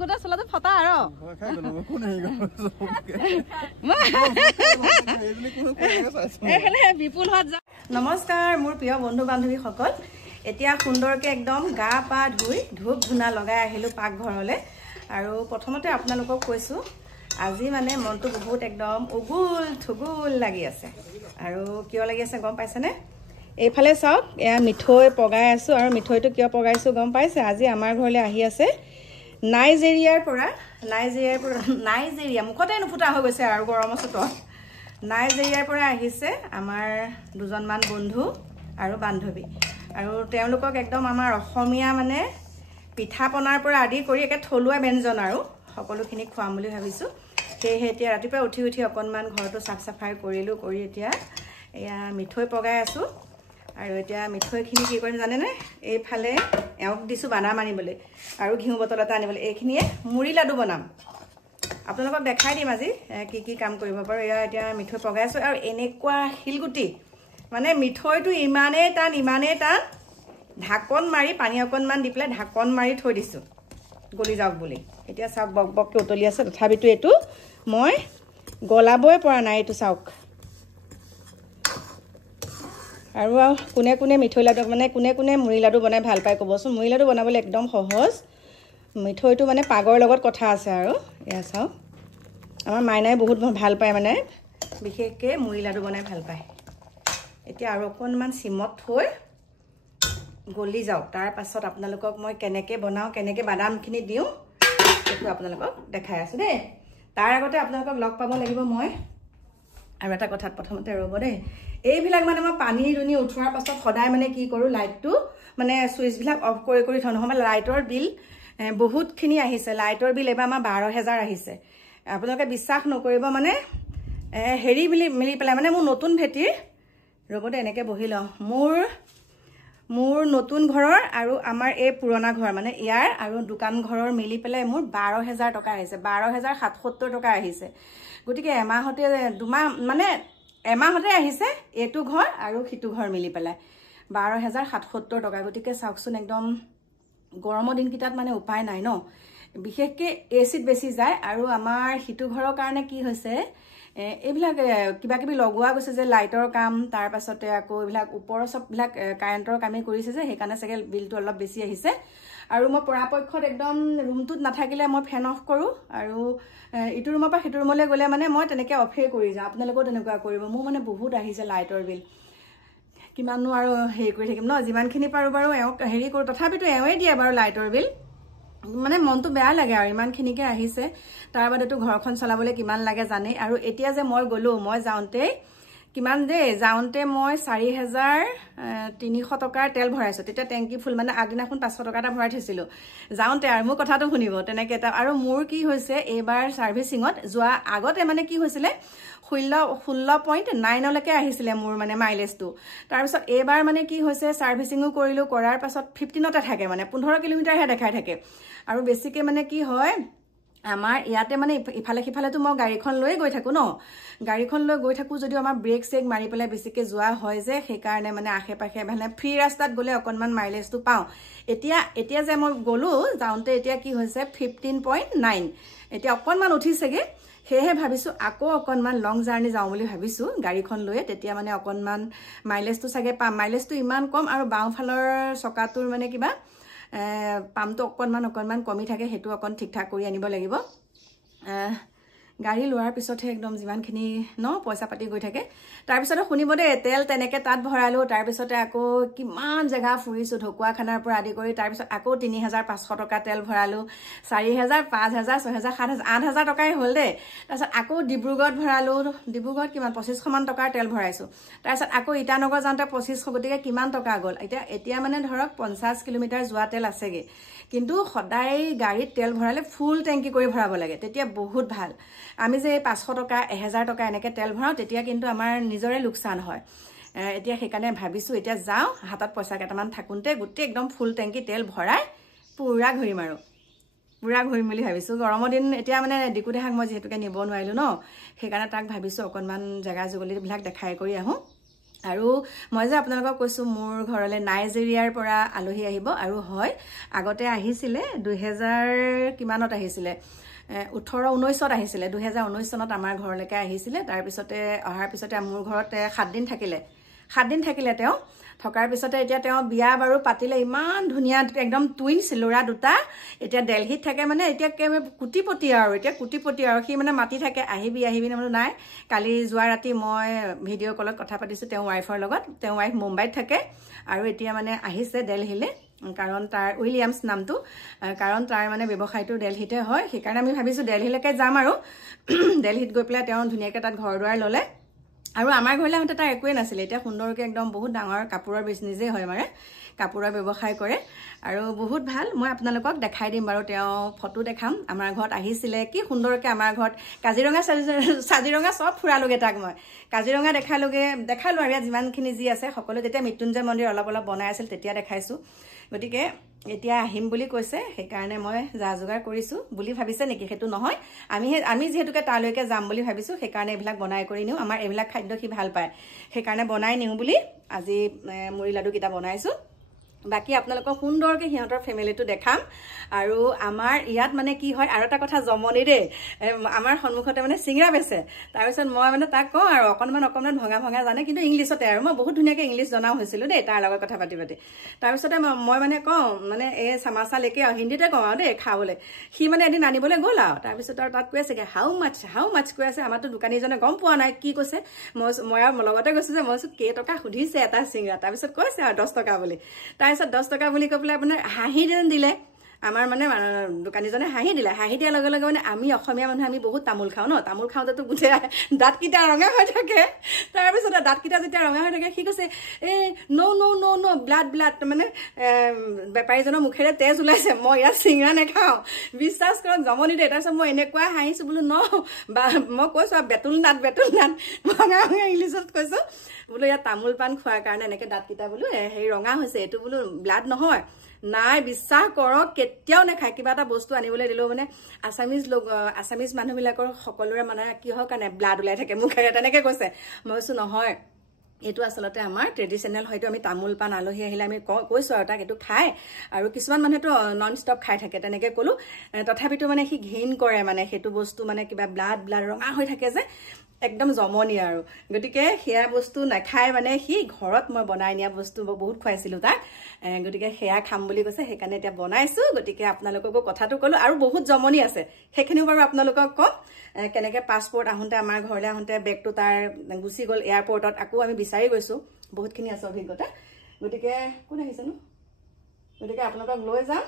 গোটা চলাটো ফটা আৰু এইফালে বিপুলহঁত যা নমস্কাৰ মোৰ প্ৰিয় বন্ধু বান্ধৱীসকল এতিয়া সুন্দৰকৈ একদম গা পা ধুই ধূপ ধূনা লগাই আহিলোঁ পাকঘৰলৈ আৰু প্ৰথমতে আপোনালোকক কৈছোঁ আজি মানে মনটো বহুত একদম উগুল থুগুল লাগি আছে আৰু কিয় লাগি আছে গম পাইছেনে এইফালে চাওক এয়া মিঠৈ পগাই আছোঁ আৰু মিঠৈটো কিয় পগাইছোঁ গম পাইছে আজি আমাৰ ঘৰলৈ আহি আছে নাইজেৰিয়া মুখতে নুফুটা হৈ গৈছে আৰু গৰমৰ চোতত নাইজেৰিয়াৰ পৰা আহিছে আমাৰ দুজনমান বন্ধু আৰু বান্ধৱী আৰু তেওঁলোকক একদম আমাৰ অসমীয়া মানে পিঠা পনাৰ পৰা আদি কৰি একে থলুৱা ব্যঞ্জন আৰু সকলোখিনি খুৱাম বুলি ভাবিছোঁ সেয়েহে এতিয়া ৰাতিপুৱা উঠি অকণমান ঘৰটো চাফ চাফাই কৰিলোঁ কৰি এতিয়া এয়া মিঠৈ পগাই আছোঁ আৰু এতিয়া মিঠৈখিনি কি কৰিম জানেনে এইফালে এওঁক দিছোঁ বাদাম আনিবলৈ আৰু ঘিউ বটল এটা আনিবলৈ এইখিনিয়ে মুড়ি লাডু বনাম আপোনালোকক দেখাই দিম আজি কি কাম কৰিব পাৰোঁ এয়া এতিয়া মিঠৈ পগাই আছোঁ আৰু এনেকুৱা শিলগুটি মানে মিঠৈটো ইমানেই টান ঢাকন মাৰি পানী অকণমান দি পেলাই ঢাকন মাৰি থৈ দিছোঁ গলি যাওক বুলি এতিয়া চাওক বক বককৈ উতলি আছে তথাপিতো এইটো মই গলাবই পৰা নাই এইটো চাওক আৰু কোনে মিঠৈ লাডু মানে কোনে মুড়ি লাডু বনাই ভাল পায় ক'বচোন মুড়ি লাডু বনাবলৈ একদম সহজ মিঠৈটো মানে পাগৰ লগত কথা আছে আৰু এয়া চাওক আমাৰ মাইনাই বহুত ভাল পায় মানে বিশেষকৈ মুড়ি লাডু বনাই ভাল পায় এতিয়া আৰু অকণমান চিমত থৈ গলি যাওক তাৰ পাছত আপোনালোকক মই কেনেকৈ বনাওঁ কেনেকৈ বাদামখিনি দিওঁ সেইটো আপোনালোকক দেখাই আছোঁ দেই তাৰ আগতে আপোনালোকক লগ পাব লাগিব মই আৰু এটা কথাত প্ৰথমতে ৰ'ব দেই এইবিলাক মানে মই পানী দুনি উঠোৱাৰ পাছত সদায় মানে কি কৰোঁ লাইটটো মানে চুইচবিলাক অফ কৰি থওঁ নহ'লে লাইটৰ বিল বহুতখিনি আহিছে লাইটৰ বিল এইবাৰ আমাৰ 12,000 আহিছে আপোনালোকে বিশ্বাস নকৰিব মানে হেৰি মিলি পেলাই মানে মোৰ নতুন ভেটিৰ ৰ'ব দেই এনেকৈ বহি লওঁ মোৰ নতুন ঘৰৰ আৰু আমাৰ এই পুৰণা ঘৰ মানে ইয়াৰ আৰু দোকান ঘৰৰ মিলি পেলাই মোৰ 12,000 টকা আহিছে 12,077 টকা আহিছে গতিকে এমাহতে আহিছে এইটো ঘৰ আৰু সিটো ঘৰ মিলি পেলাই 12,077 টকা গতিকে চাওকচোন একদম গৰমৰ দিনকেইটাত মানে উপায় নাই ন বিশেষকৈ এচিত বেছি যায় আৰু আমাৰ সিটো ঘৰৰ কাৰণে কি হৈছে এইবিলাক কিবাকিবি লগোৱা গৈছে যে লাইটৰ কাম তাৰ পাছতে আকৌ এইবিলাক ওপৰৰ চববিলাক কাৰেণ্টৰ কামেই কৰিছে যে সেইকাৰণে চাগে বিলটো অলপ বেছি আহিছে আৰু মই পৰাপক্ষত একদম ৰুমটোত নাথাকিলে মই ফেন অফ কৰোঁ আৰু ইটো ৰুমৰ পৰা সিটো ৰুমলৈ গ'লে মানে মই তেনেকৈ অফেই কৰি যাওঁ আপোনালোকেও তেনেকুৱা কৰিব মোৰ মানে বহুত আহিছে লাইটৰ বিল কিমাননো আৰু হেৰি কৰি থাকিম ন যিমানখিনি পাৰোঁ বাৰু এওঁক হেৰি কৰোঁ তথাপিতো এওঁৱে দিয়ে বাৰু লাইটৰ বিল মানে মনটো বেয়া লাগে আৰু ইমানখিনিকে আহিছে তাৰ বাদেতো ঘৰখন চলাবলৈ কিমান লাগে জানেই আৰু এতিয়া যে মই গ'লোঁ মই যাওঁতে কিমান যাওঁতে মই 4,300 টকাৰ তেল ভৰাইছোঁ তেতিয়া টেংকি ফুল মানে আগদিনাখন 500 টকা এটা ভৰাই থৈছিলোঁ যাওঁতে আৰু মোৰ কথাটো শুনিব তেনেকৈ এটা আৰু মোৰ কি হৈছে এইবাৰ ছাৰ্ভিচিঙত যোৱা আগতে মানে কি হৈছিলে 16.9লৈকে আহিছিলে মোৰ মানে মাইলেজটো তাৰপিছত এইবাৰ মানে কি হৈছে ছাৰ্ভিচিঙো কৰিলোঁ কৰাৰ পাছত 15তে থাকে মানে 15 কিলোমিটাৰহে দেখাই থাকে আৰু বেছিকৈ মানে কি হয় আমাৰ ইয়াতে মানে ইফালে সিফালেতো মই গাড়ীখন লৈয়ে গৈ থাকোঁ ন গাড়ীখন লৈ গৈ থাকোঁ যদিও আমাৰ ব্ৰেক চেক মাৰি পেলাই বেছিকৈ যোৱা হয় যে সেইকাৰণে মানে আশে পাশে মানে ফ্ৰী ৰাস্তাত গ'লে অকণমান মাইলেজটো পাওঁ এতিয়া যে মই গ'লোঁ যাওঁতে এতিয়া কি হৈছে 15.9 এতিয়া অকণমান উঠিছেগৈ সেয়েহে ভাবিছোঁ আকৌ অকণমান লং জাৰ্ণি যাওঁ বুলি ভাবিছোঁ গাড়ীখন লৈয়ে তেতিয়া মানে অকণমান মাইলেজটো চাগে পাম মাইলেজটো ইমান কম আৰু বাওঁফালৰ চকাটোৰ মানে কিবা পামটো অকণমান কমি থাকে সেইটো অকণ ঠিক ঠাক কৰি আনিব লাগিব গাড়ী লোৱাৰ পিছতহে একদম যিমানখিনি পইচা পাতি গৈ থাকে তাৰপিছতে শুনিব দেই তেল তেনেকৈ তাত ভৰালোঁ তাৰপিছতে আকৌ কিমান জেগা ফুৰিছোঁ ঢকুৱাখানাৰ পৰা আদি কৰি তাৰপিছত আকৌ 3,500 টকা তেল ভৰালোঁ 4,000 5,000 6,000 7,000 8,000 টকাই হ'ল দেই তাৰপিছত আকৌ ডিব্ৰুগড়ত ভৰালোঁ ডিব্ৰুগড়ত কিমান 2,500মান টকাৰ তেল ভৰাইছোঁ তাৰপিছত আকৌ ইটানগৰ যাওঁতে 2,500 গতিকে কিমান টকা গ'ল এতিয়া মানে ধৰক 50 কিলোমিটাৰ যোৱা তেল আছেগৈ কিন্তু সদায় গাড়ীত তেল ভৰালে ফুল টেংকি কৰি ভৰাব লাগে তেতিয়া বহুত ভাল আমি যে 500 টকা 1,000 টকা এনেকৈ তেল ভৰাওঁ তেতিয়া কিন্তু আমাৰ নিজৰে লোকচান হয় এতিয়া সেইকাৰণে ভাবিছোঁ এতিয়া যাওঁ হাতত পইচা কেইটামান থাকোঁতে গোটেই একদম ফুল টেংকি তেল ভৰাই পুৰা ঘূৰিম বুলি ভাবিছোঁ গৰমৰ দিন এতিয়া মানে ডিকুদেহাক মই যিহেতুকে নিব নোৱাৰিলোঁ ন সেইকাৰণে তাক ভাবিছোঁ অকণমান জেগা জুগলিবিলাক দেখাই কৰি আহোঁ আৰু মই যে আপোনালোকক কৈছোঁ মোৰ ঘৰলৈ নাইজেৰিয়াৰ পৰা আলহী আহিব আৰু হয় আগতে আহিছিলে 2000 কিমানত আহিছিলে 18-19ত আহিছিলে 2019 চনত আমাৰ ঘৰলৈকে আহিছিলে তাৰপিছতে অহাৰ পিছতে মোৰ ঘৰত 7 দিন থাকিলে তেওঁ থকাৰ পিছতে এতিয়া তেওঁ বিয়া বাৰু পাতিলে ইমান ধুনীয়া একদম টুইনছ ল'ৰা দুটা এতিয়া দিল্লীত থাকে মানে এতিয়া কুটিপতি আৰু সি মানে মাতি থাকে আহিবি মানে নাই কালি যোৱা ৰাতি মই ভিডিঅ' কলত কথা পাতিছোঁ তেওঁ ৱাইফৰ লগত তেওঁ ৱাইফ মুম্বাইত থাকে আৰু এতিয়া মানে আহিছে দিল্লীলৈ কাৰণ তাৰ উইলিয়ামছ নামটো কাৰণ তাৰ মানে ব্যৱসায়টো দিল্লীতে হয় সেইকাৰণে আমি ভাবিছোঁ দিল্লীলৈকে যাম আৰু দিল্লীত গৈ পেলাই তেওঁ ধুনীয়াকৈ তাত ঘৰ দুৱাৰ ল'লে আৰু আমাৰ ঘৰলৈ আহোঁতে তাৰ একোৱেই নাছিলে এতিয়া সুন্দৰকৈ একদম বহুত ডাঙৰ কাপোৰৰ বিজনেছেই হয় মানে কাপোৰৰ ব্যৱসায় কৰে আৰু বহুত ভাল মই আপোনালোকক দেখাই দিম বাৰু তেওঁ ফটো দেখাম আমাৰ ঘৰত আহিছিলে কি সুন্দৰকৈ আমাৰ ঘৰত কাজিৰঙা চব ফুৰালোগে তাক মই কাজিৰঙা দেখালোঁ আৰু ইয়াত যিমানখিনি যি আছে সকলো যেতিয়া মৃত্যুঞ্জয় মন্দিৰ অলপ বনাই আছিল তেতিয়া দেখাইছোঁ গতিকে এতিয়া আহিম বুলি কৈছে সেইকাৰণে মই যা যোগাৰ কৰিছোঁ বুলি ভাবিছে নেকি সেইটো নহয় আমি যিহেতুকে তালৈকে যাম বুলি ভাবিছোঁ সেইকাৰণে এইবিলাক বনাই কৰি নিওঁ আমাৰ এইবিলাক খাদ্য সি ভাল পায় সেইকাৰণে বনাই নিওঁ বুলি আজি মুড়ি লাডুকেইটা বনাইছোঁ বাকী আপোনালোকক সুন্দৰকৈ সিহঁতৰ ফেমিলিটো দেখাম আৰু আমাৰ ইয়াত মানে কি হয় আৰু এটা কথা জমনি দেই আমাৰ সন্মুখতে মানে চিংৰা বেচে তাৰপিছত মই মানে তাক কওঁ আৰু অকণমান ভঙা জানে কিন্তু ইংলিছতে আৰু মই বহুত ধুনীয়াকৈ ইংলিছ জনাও হৈছিলোঁ দেই তাৰ লগত কথা পাতি তাৰপিছতে মই মানে কওঁ মানে এই চামাচা লেকে আৰু হিন্দীতে কওঁ আৰু দেই খাবলৈ সি মানে এদিন আনিবলৈ গ'ল আৰু তাৰপিছত আৰু তাত কৈ আছেগৈ হাউ মাছ কৈ আছে আমাৰতো দোকানীজনে গম পোৱা নাই কি কৈছে মই আৰু লগতে কৈছোঁ যে মই কেইটকা সুধিছে এটা চিংৰা তাৰপিছত কৈছে আৰু 10 টকা বুলি তাৰপিছত 10 টকা বুলি কৈ পেলাই আপোনাৰ হাঁহি দিলে আমাৰ মানে দোকানীজনে হাঁহি দিয়াৰ লগে লগে মানে আমি অসমীয়া মানুহ আমি বহুত তামোল খাওঁ ন তামোল খাওঁতেতো গোটেই দাঁতকেইটা ৰঙা হৈ থাকে তাৰপিছতে দাঁতকেইটা যেতিয়া ৰঙা হৈ থাকে সি কৈছে ন' ব্লাড মানে বেপাৰীজনৰ মুখেৰে তেজ ওলাইছে মই ইয়াত চিংৰা নেখাওঁ বিশ্বাস কৰক জমনি দেই তাৰপিছত মই এনেকুৱা হাঁহিছোঁ বোলো মই কৈছোঁ আৰু বেতুল নাট ভঙা ইংলিছত কৈছোঁ বোলো ইয়াত তামোল পাণ খোৱাৰ কাৰণে এনেকৈ দাঁতকেইটা বোলো হেৰি ৰঙা হৈছে এইটো বোলো ব্লাড নহয় নাই বিশ্বাস কৰক কেতিয়াও নাখায় কিবা এটা বস্তু আনিবলৈ দিলেও মানে আছামিজ মানুহবিলাকৰ সকলোৰে মানে কিহৰ কাৰণে ব্লাড ওলাই থাকে মুখেৰে তেনেকৈ কৈছে মই কৈছোঁ নহয় এইটো আচলতে আমাৰ ট্ৰেডিশ্যনেল হয়তো আমি তামোল পাণ আলহী আহিলে আমি কৈছোঁ আৰু তাক এইটো খায় আৰু কিছুমান মানুহেতো নন ষ্টপ খাই থাকে তেনেকৈ ক'লোঁ তথাপিতো মানে সি ঘিণ কৰে মানে সেইটো বস্তু মানে কিবা ব্লাড ৰঙা হৈ থাকে যে একদম জমনি আৰু গতিকে সেয়া বস্তু নাখায় মানে সি ঘৰত মই বনাই নিয়া বস্তু বহুত খুৱাইছিলোঁ তাক গতিকে সেয়া খাম বুলি কৈছে সেইকাৰণে এতিয়া বনাইছোঁ গতিকে আপোনালোককো কথাটো ক'লোঁ আৰু বহুত জমনি আছে সেইখিনিও বাৰু আপোনালোকক ক'ম কেনেকৈ পাছপৰ্ট আহোঁতে আমাৰ ঘৰলৈ আহোঁতে বেগটো তাৰ গুচি গ'ল এয়াৰপৰ্টত আকৌ আমি বিচাৰি গৈছোঁ বহুতখিনি আছে অভিজ্ঞতা গতিকে কোন আহিছেনো গতিকে আপোনালোকক লৈ যাম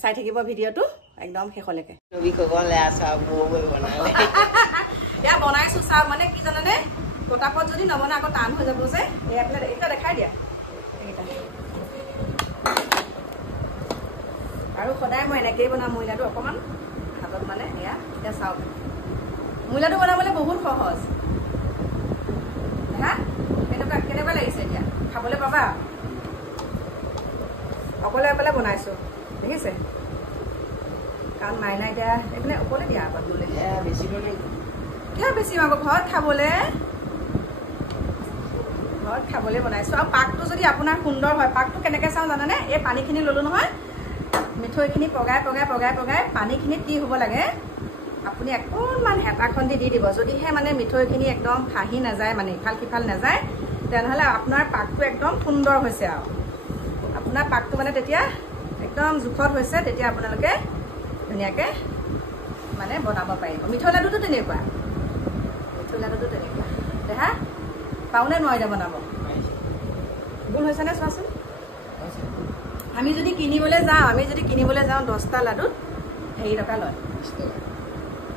চাই থাকিব ভিডিঅ'টো একদম শেষলৈকে এয়া বনাইছোঁ চাহ মানে কি জানানে পটাপট যদি নবনাই আকৌ টান হৈ যাব যে এইটা দেখাই দিয়া আৰু সদায় মই এনেকৈয়ে বনাওঁ মহিলাটো অকণমান হাতত মানে এয়া এতিয়া চাওক মহিলাটো বনাবলৈ বহুত সহজ হা কেনেকুৱা লাগিছে এতিয়া খাবলৈ পাবা অকলে বনাইছোঁ দেখিছে কাৰণ মাইনা এতিয়া এইপিনে অকলে দিয়া আগত বোলে কিয় বেছি আকৌ ঘৰত খাবলৈ বনাইছোঁ আৰু পাকটো যদি আপোনাৰ সুন্দৰ হয় পাকটো কেনেকৈ চাওঁ জানানে এই পানীখিনি ল'লোঁ নহয় মিঠৈখিনি পগাই পানীখিনিত কি হ'ব লাগে আপুনি অকণমান হেতাখন দি দিব যদিহে মানে মিঠৈখিনি একদম ফাহি নাযায় মানে ইফাল সিফাল নাযায় তেনেহ'লে আপোনাৰ পাকটো একদম সুন্দৰ হৈছে আৰু আপোনাৰ পাকটো মানে তেতিয়া একদম জোখত হৈছে তেতিয়া আপোনালোকে ধুনীয়াকৈ মানে বনাব পাৰিব মিঠৈ লাডুটো তেনেকুৱা দেহা পাওনে নোৱাৰিলে বনাব ভুল হৈছেনে চোৱাচোন আমি যদি কিনিবলৈ যাওঁ 10টা লাডুত 30 টকা লয়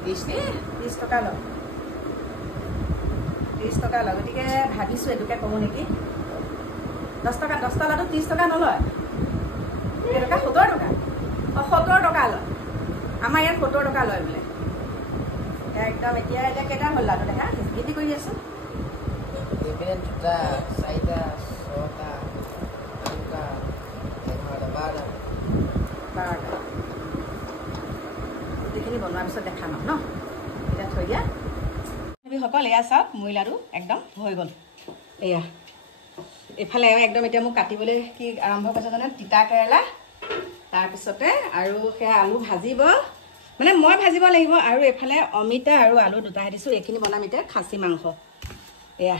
30 টকা লয় 30 টকা লয় গতিকে ভাবিছোঁ এইটোকে কওঁ নেকি 10টা লাডু 30 টকা নলয় কেইটকা 70 টকা 70 টকা লয় আমাৰ ইয়াত 70 টকা লয় বোলে একদম এতিয়া কেইটা হ'ল লাডু দেখা গিটি কৰি আছোঁ 12টা গোটেইখিনি বনোৱাৰ পিছত দেখাম ন এতিয়া থৈ দিয়া সকল এয়া চাওক মুড়ি লাডু একদম হৈ গ'ল এয়া এফালে একদম এতিয়া মোক কাটিবলৈ কি আৰম্ভ কৰিছে জানে তিতা কেৰেলা তাৰপিছতে আৰু সেয়া আলু ভাজিব মানে মই ভাজিব লাগিব আৰু এফালে অমিতা আৰু আলু দুটাই দিছোঁ এইখিনি বনাম এতিয়া খাচী মাংস এয়া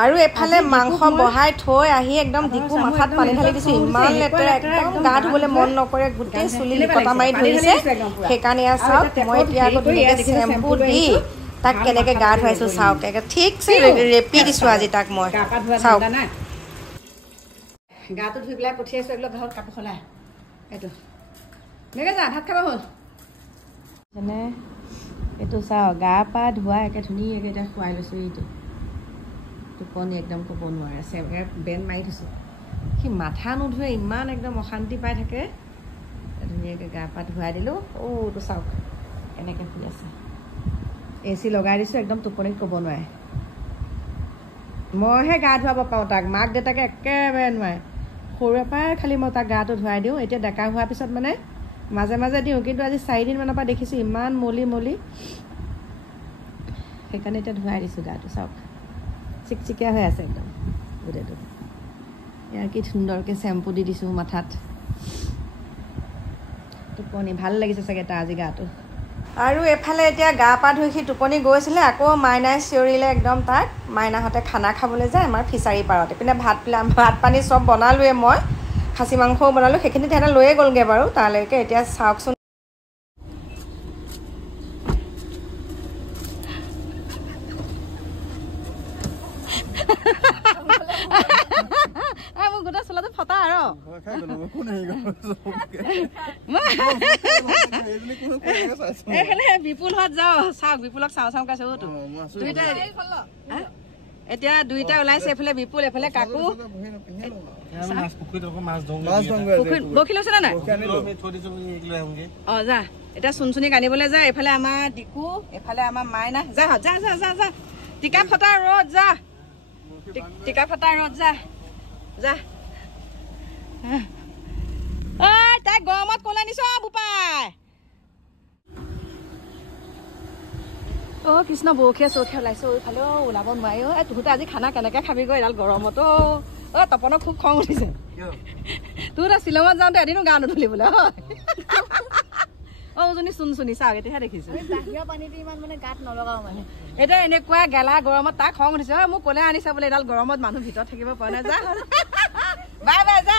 আৰু এফালে মাংস বহাই থৈ আহি একদম ডিকু মাথাত পানী ঢালি দিছো ইমান লেতেৰা একদম গা ধুবলৈ মন নকৰে গোটেই চুলি লিকতা মাৰি ধৰিছে সেইকাৰণে চাওক মই এতিয়া আকৌ ধুনীয়াকৈ চেম্পু দি তাক কেনেকৈ গা ধুৱাইছোঁ চাওক ঠিকছে ৰেপি দিছোঁ আজি তাক মই চাওক গাটো ধুই পেলাই পঠিয়াইছোঁ এইবিলাক ঘৰত কাপোৰ সলাই এইটো এনেকৈ যা ভাত খাব হ'ল যেনে এইটো চাওক গা পা ধোৱা একে ধুনীয়াকৈ এতিয়া খুৱাই লৈছোঁ এইটো টোপনি একদম ক'ব নোৱাৰে চেভে বেন মাৰি থৈছোঁ সি মাথা নোধোৱে ইমান একদম অশান্তি পাই থাকে ধুনীয়াকৈ গা পা ধুৱাই দিলোঁ অ'টো চাওক কেনেকৈ শুই আছে AC লগাই দিছোঁ একদম টোপনিত ক'ব নোৱাৰে মইহে গা ধুৱাব পাৰোঁ তাক মাক দেউতাকে একেবাৰে নোৱাৰে সৰুৰে পৰাই খালি মই তাক গাটো ধুৱাই দিওঁ এতিয়া ডেকা হোৱাৰ পিছত মানে মাজে মাজে দিওঁ কিন্তু আজি 4 দিনমানৰ পৰা দেখিছোঁ ইমান মলি সেইকাৰণে এতিয়া ধুৱাই দিছোঁ গাটো চাওক চিকচিকীয়া হৈ আছে একদম গোটেইটো ইয়াৰ কি সুন্দৰকৈ চেম্পু দি দিছোঁ মাথাত টোপনি ভাল লাগিছে চাগে তাৰ আজি গাটো আৰু এফালে এতিয়া গা পা ধুই সি টোপনি গৈছিলে আকৌ মাইনাই চিঞৰিলে একদম তাক মাইনাহঁতে খানা খাবলৈ যায় আমাৰ ফিচাৰী পাৰত এইপিনে ভাত পানী চব বনালোৱে মই খাচী মাংসও বনালোঁ সেইখিনি তেহেঁতে লৈয়ে গ'লগৈ বাৰু তালৈকে এতিয়া চাওকচোন মোৰ গোটেই চোলাটো ফটা আৰু এইফালে বিপুলহঁত যাওঁ চাওক বিপুলক চাওঁ কাইছোঁ এতিয়া দুইটা ওলাইছে এইফালে বিপুল এইফালে কাকু বৰশী লৈছে নে নাই অঁ যা এতিয়া চুনচুনিক আনিবলৈ যা এইফালে আমাৰ ডিকু এইফালে আমাৰ মাইনা যা যা যা যা যা টিকা ফটা ৰ'দ যা টিকা ফটা ৰ'দ যা যা তাই গৰমত ক'লে নিছ বোপাই অ' কৃষ্ণ বৰশীয়ে চৰখীয়ে ওলাইছে এইফালেও ওলাব নোৱাৰি অ' তহঁতে আজি খানা কেনেকৈ খাবিগৈ এডাল গৰমতো অ' তপনৰ খুব খং উঠিছে তহঁতে শ্বিলঙত যাওঁতে এদিনো গা নুধুলি বোলে হয় অ' চুনচুনি চাওক এতিয়াহে দেখিছোঁ এতিয়া এনেকুৱা গেলা গৰমত তাক খং উঠিছে মোক ক'লে আনিছে বোলে এডাল গৰমত মানুহ ভিতৰত থাকিব পৰা নাই যা বাই বাই যা